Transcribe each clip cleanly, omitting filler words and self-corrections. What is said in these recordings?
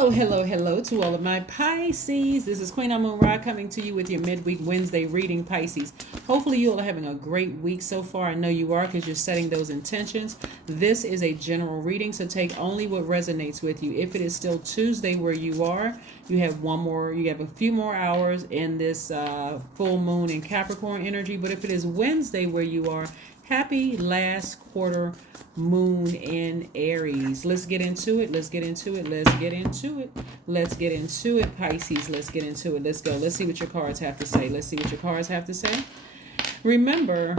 Hello to all of my Pisces. This is Queen Amun Ra coming to you with your midweek Wednesday reading, Pisces. Hopefully you all are having a great week so far. I know you are because you're setting those intentions. This is a general reading, so take only what resonates with you. If it is still Tuesday where you are, you have a few more hours in this full moon in Capricorn energy. But if it is Wednesday where you are, happy last quarter moon in Aries. Let's get into it. Let's get into it. Let's get into it. Let's get into it, Pisces. Let's get into it. Let's go. Let's see what your cards have to say. Let's see what your cards have to say. Remember,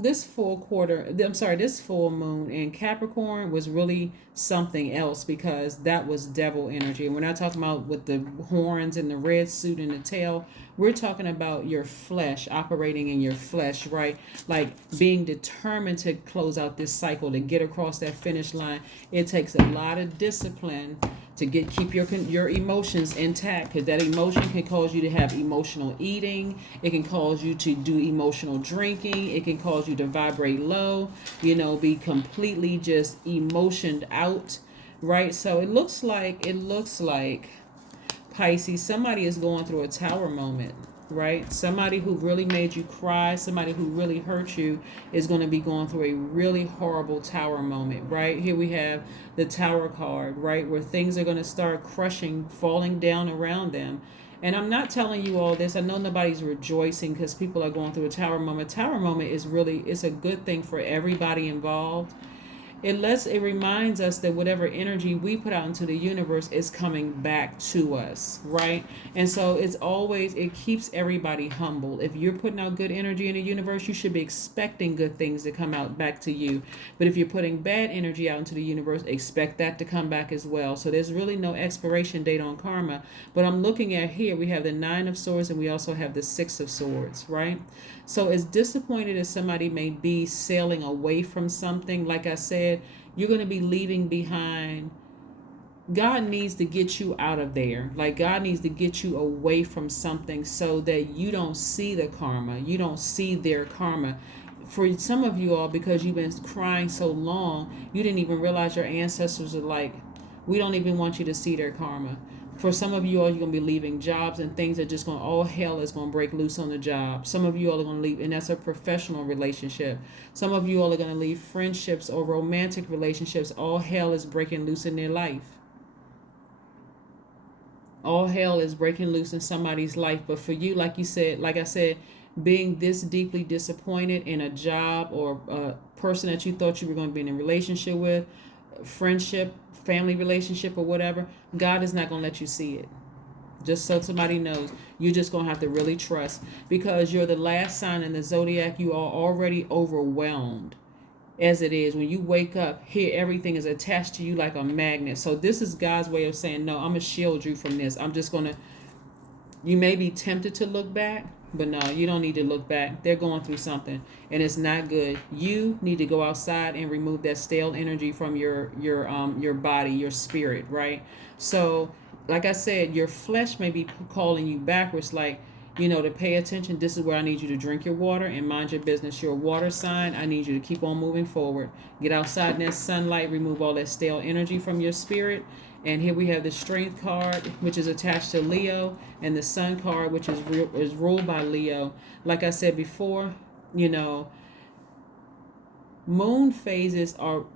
this full moon in Capricorn was really something else because that was devil energy. And we're not talking about with the horns and the red suit and the tail. We're talking about your flesh, operating in your flesh, right? Like being determined to close out this cycle, to get across that finish line. It takes a lot of discipline to keep your emotions intact, because that emotion can cause you to have emotional eating. It can cause you to do emotional drinking. It can cause you to vibrate low, be completely just emotioned out, right? So it looks like Pisces, somebody is going through a tower moment, right? Somebody who really made you cry, somebody who really hurt you is going to be going through a really horrible tower moment, right? Here we have the tower card, right? Where things are going to start crushing, falling down around them. And I'm not telling you all this. I know nobody's rejoicing because people are going through a tower moment. Tower moment it's a good thing for everybody involved. It reminds us that whatever energy we put out into the universe is coming back to us, right? And so it keeps everybody humble. If you're putting out good energy in the universe, you should be expecting good things to come out back to you. But if you're putting bad energy out into the universe, expect that to come back as well. So there's really no expiration date on karma. But I'm looking at here, we have the Nine of Swords and we also have the Six of Swords, right? So as disappointed as somebody may be sailing away from something, like I said, you're going to be leaving behind. God needs to get you out of there. Like God needs to get you away from something so that you don't see the karma. You don't see their karma. For some of you all, because you've been crying so long, you didn't even realize your ancestors are like, we don't even want you to see their karma. For some of you all, you're going to be leaving jobs and things are just all hell is going to break loose on the job. Some of you all are going to leave, and that's a professional relationship. Some of you all are going to leave friendships or romantic relationships. All hell is breaking loose in their life. All hell is breaking loose in somebody's life. But for you, like I said, being this deeply disappointed in a job or a person that you thought you were going to be in a relationship with, friendship, family relationship, or whatever, God is not going to let you see it. Just so somebody knows, you're just going to have to really trust, because you're the last sign in the Zodiac. You are already overwhelmed as it is. When you wake up, here everything is attached to you like a magnet. So this is God's way of saying, no, I'm going to shield you from this. You may be tempted to look back, but no, you don't need to look back. They're going through something and it's not good. You need to go outside and remove that stale energy from your body, your spirit, right? So like I said, your flesh may be calling you backwards, like, to pay attention. This is where I need you to drink your water and mind your business. You're a water sign. I need you to keep on moving forward. Get outside in that sunlight, remove all that stale energy from your spirit. And here we have the Strength card, which is attached to Leo, and the Sun card, which is ruled by Leo. Like I said before, moon phases are,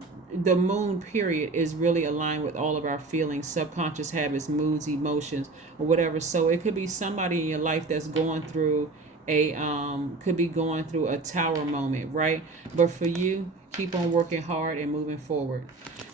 the moon period is really aligned with all of our feelings, subconscious habits, moods, emotions, or whatever. So it could be somebody in your life that's going through a tower moment, right? But for you, keep on working hard and moving forward.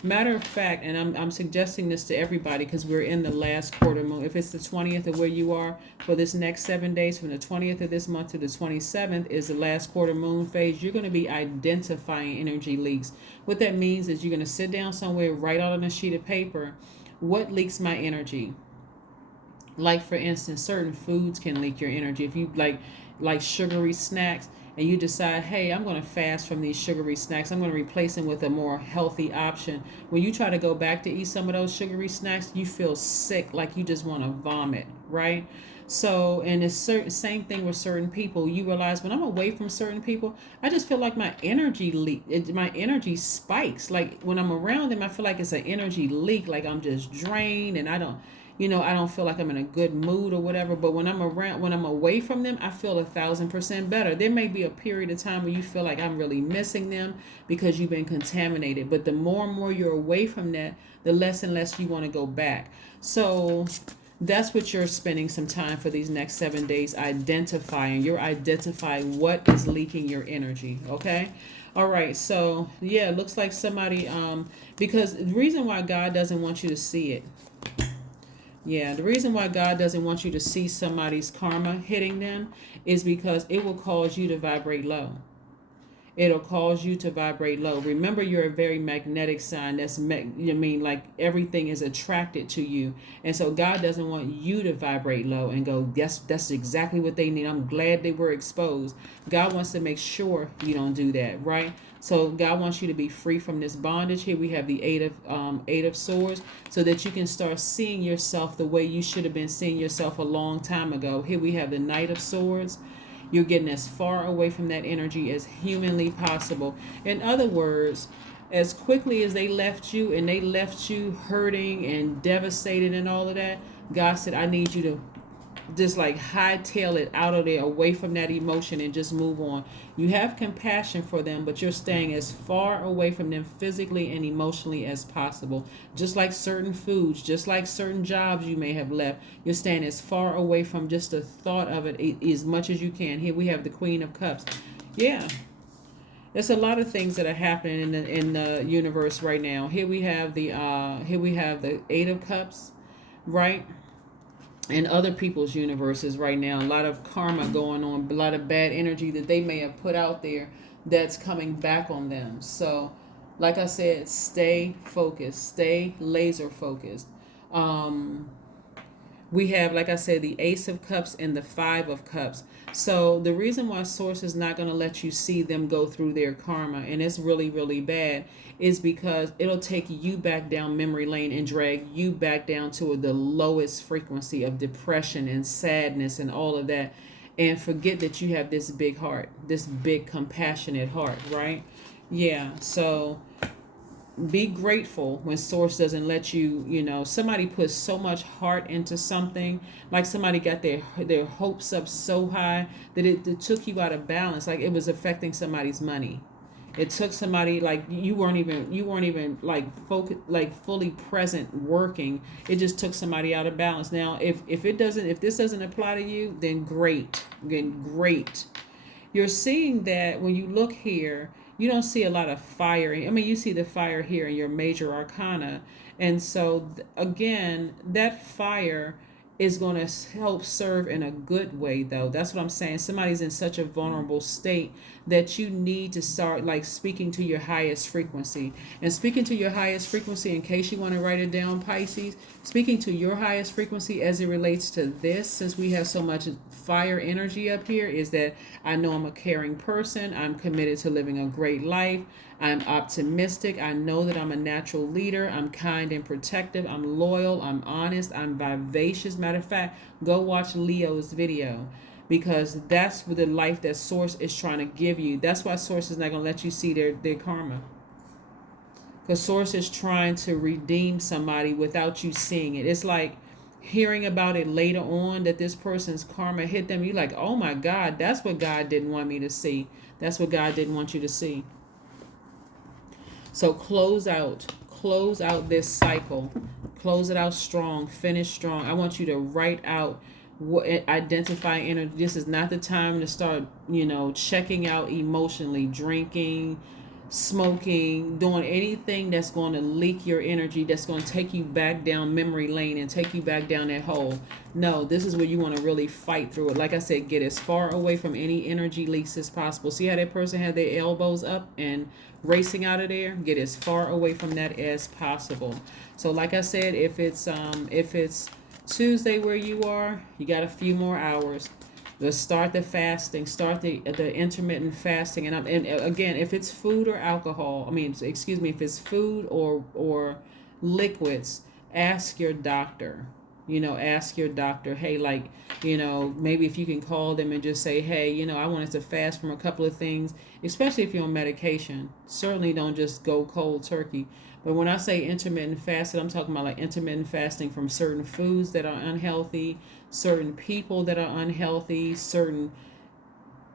Matter of fact, and I'm suggesting this to everybody because we're in the last quarter moon. If it's the 20th of where you are, for this next 7 days, from the 20th of this month to the 27th is the last quarter moon phase. You're going to be identifying energy leaks. What that means is you're going to sit down somewhere, write out on a sheet of paper, what leaks my energy? Like, for instance, certain foods can leak your energy. If you like sugary snacks, and you decide, hey, I'm going to fast from these sugary snacks. I'm going to replace them with a more healthy option. When you try to go back to eat some of those sugary snacks, you feel sick, like you just want to vomit, right? So, and it's same thing with certain people. You realize when I'm away from certain people, I just feel like my energy my energy spikes. Like when I'm around them, I feel like it's an energy leak. Like I'm just drained, and I don't feel like I'm in a good mood or whatever. But when I'm away from them, I feel 1,000% better. There may be a period of time where you feel like I'm really missing them because you've been contaminated. But the more and more you're away from that, the less and less you want to go back. So that's what you're spending some time for these next 7 days identifying. You're identifying what is leaking your energy. Okay. All right. So yeah, it looks like somebody, because the reason why God doesn't want you to see it. Yeah, the reason why God doesn't want you to see somebody's karma hitting them is because it will cause you to vibrate low. It'll cause you to vibrate low. Remember, you're a very magnetic sign. Like everything is attracted to you. And so God doesn't want you to vibrate low and go, that's exactly what they need. I'm glad they were exposed. God wants to make sure you don't do that, right? So God wants you to be free from this bondage. Here we have the eight of swords, so that you can start seeing yourself the way you should have been seeing yourself a long time ago. Here we have the Knight of Swords. You're getting as far away from that energy as humanly possible. In other words, as quickly as they left you, and they left you hurting and devastated and all of that, God said, I need you to just like hightail it out of there, away from that emotion, and just move on. You have compassion for them, but you're staying as far away from them physically and emotionally as possible. Just like certain foods, just like certain jobs you may have left, you're staying as far away from just the thought of it as much as you can. Here we have the Queen of Cups. Yeah, there's a lot of things that are happening in the universe right now. Here we have the Eight of Cups, right? In other people's universes right now, a lot of karma going on, a lot of bad energy that they may have put out there that's coming back on them. So like I said, stay focused, stay laser focused. We have, like I said, the Ace of Cups and the Five of Cups. So the reason why Source is not going to let you see them go through their karma, and it's really, really bad, is because it'll take you back down memory lane and drag you back down to the lowest frequency of depression and sadness and all of that, and forget that you have this big heart, this big compassionate heart, right? Yeah, so be grateful when Source doesn't let you, somebody puts so much heart into something, like somebody got their hopes up so high that it took you out of balance, like it was affecting somebody's money. It took somebody, like you weren't even like focus, like fully present working. It just took somebody out of balance. Now if this doesn't apply to you, then great. You're seeing that when you look here, you don't see a lot of fire. I mean, you see the fire here in your major arcana. And so, again, that fire is going to help serve in a good way, though. That's what I'm saying. Somebody's in such a vulnerable state that you need to start like speaking to your highest frequency. And speaking to your highest frequency, in case you want to write it down, Pisces, speaking to your highest frequency as it relates to this, since we have so much fire energy up here, is that I know I'm a caring person. I'm committed to living a great life. I'm optimistic. I know that I'm a natural leader. I'm kind and protective. I'm loyal. I'm honest. I'm vivacious. Matter of fact, go watch Leo's video, because that's the life that Source is trying to give you. That's why Source is not going to let you see their karma. Because Source is trying to redeem somebody without you seeing it. It's like hearing about it later on that this person's karma hit them. You're like, oh my God, that's what God didn't want me to see. That's what God didn't want you to see. So close out this cycle. Close it out strong. Finish strong. I want you to write out identify energy. This is not the time to start, checking out emotionally, drinking, smoking, doing anything that's going to leak your energy, that's going to take you back down memory lane and take you back down that hole. No, this is where you want to really fight through it. Like I said, get as far away from any energy leaks as possible. See how that person had their elbows up and racing out of there? Get as far away from that as possible. So like I said, if it's Tuesday where you are, you got a few more hours. Let's start the fasting, start the intermittent fasting, and again, if it's food or alcohol, excuse me, if it's food or liquids, ask your doctor. Ask your doctor, hey, like, maybe if you can call them and just say, hey, I wanted to fast from a couple of things, especially if you're on medication. Certainly don't just go cold turkey. But when I say intermittent fasting, I'm talking about like intermittent fasting from certain foods that are unhealthy, certain people that are unhealthy, certain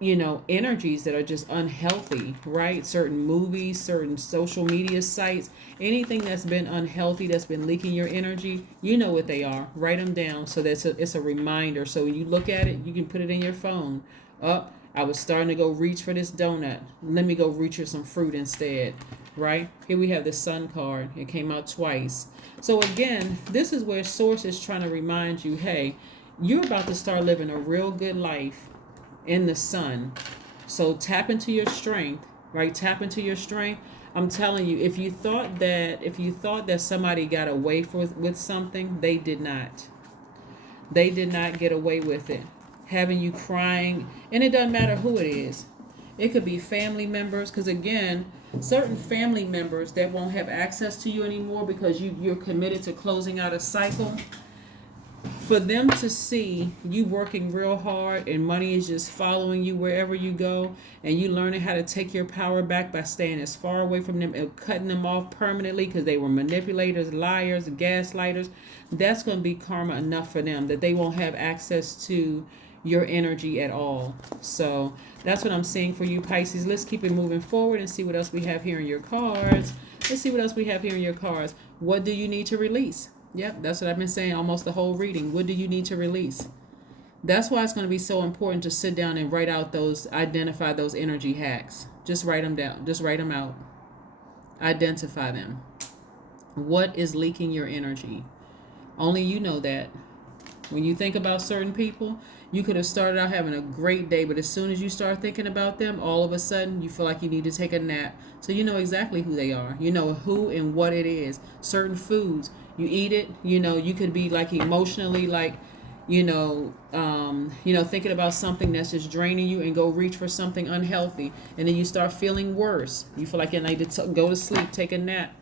energies that are just unhealthy, right? Certain movies, certain social media sites, anything that's been unhealthy, that's been leaking your energy, you know what they are. Write them down so that it's a reminder. So when you look at it, you can put it in your phone. I was starting to go reach for this donut. Let me go reach for some fruit instead, right? Here we have the Sun card. It came out twice. So again, this is where Source is trying to remind you, hey, you're about to start living a real good life in the Sun. So tap into your strength, right? Tap into your strength. I'm telling you, if you thought that somebody got away with something, they did not. They did not get away with it. Having you crying, and it doesn't matter who it is. It could be family members, because again, certain family members that won't have access to you anymore because you're committed to closing out a cycle. For them to see you working real hard and money is just following you wherever you go, and you learning how to take your power back by staying as far away from them and cutting them off permanently because they were manipulators, liars, gaslighters, that's going to be karma enough for them that they won't have access to your energy at all. So that's what I'm seeing for you, Pisces. Let's keep it moving forward and see what else we have here in your cards. Let's see what else we have here in your cards. What do you need to release? Yep, that's what I've been saying almost the whole reading. What do you need to release? That's why it's going to be so important to sit down and identify those energy hacks. Just write them down. Just write them out. Identify them. What is leaking your energy? Only you know that. When you think about certain people, you could have started out having a great day, but as soon as you start thinking about them, all of a sudden you feel like you need to take a nap. So you know exactly who they are. You know who and what it is. Certain foods, you eat it, you could be like emotionally like, thinking about something that's just draining you and go reach for something unhealthy. And then you start feeling worse. You feel like you need to go to sleep, take a nap.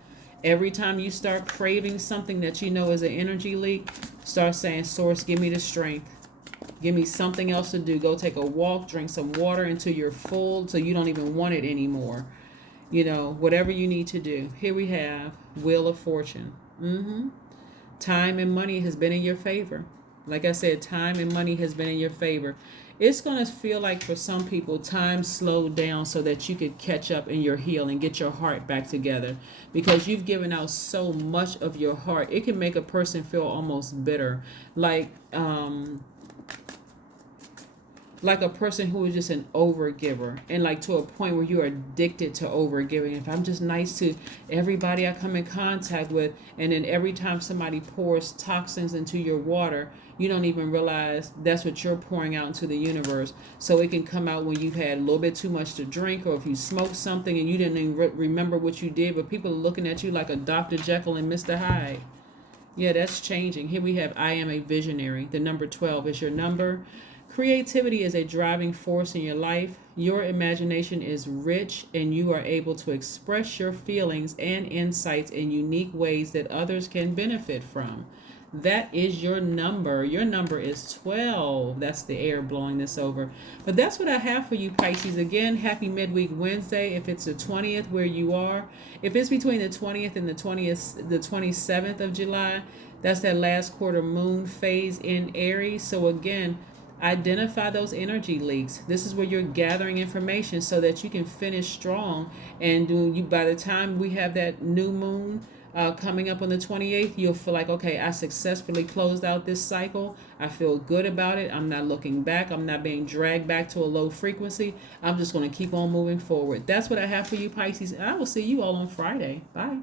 Every time you start craving something that you know is an energy leak, start saying, Source, give me the strength. Give me something else to do. Go take a walk, drink some water until you're full so you don't even want it anymore. Whatever you need to do. Here we have Wheel of Fortune. Time and money has been in your favor. Like I said, time and money has been in your favor. It's going to feel like for some people, time slowed down so that you could catch up in your healing, get your heart back together. Because you've given out so much of your heart. It can make a person feel almost bitter. Like a person who is just an overgiver, and like to a point where you're addicted to overgiving. If I'm just nice to everybody I come in contact with, and then every time somebody pours toxins into your water, you don't even realize that's what you're pouring out into the universe. So it can come out when you've had a little bit too much to drink, or if you smoked something and you didn't even remember what you did, but people are looking at you like a Dr. Jekyll and Mr. Hyde. Yeah, that's changing. Here we have I am a visionary. The number 12 is your number. Creativity is a driving force in your life. Your imagination is rich, and you are able to express your feelings and insights in unique ways that others can benefit from. That is your number. Your number is 12. That's the air blowing this over. But that's what I have for you, Pisces. Again, happy midweek Wednesday. If it's the 20th where you are, if it's between the 20th and the 27th of July, that's that last quarter moon phase in Aries. So again, identify those energy leaks. This is where you're gathering information so that you can finish strong. And by the time we have that new moon coming up on the 28th, you'll feel like, okay, I successfully closed out this cycle. I feel good about it. I'm not looking back. I'm not being dragged back to a low frequency. I'm just going to keep on moving forward. That's what I have for you, Pisces. And I will see you all on Friday. Bye.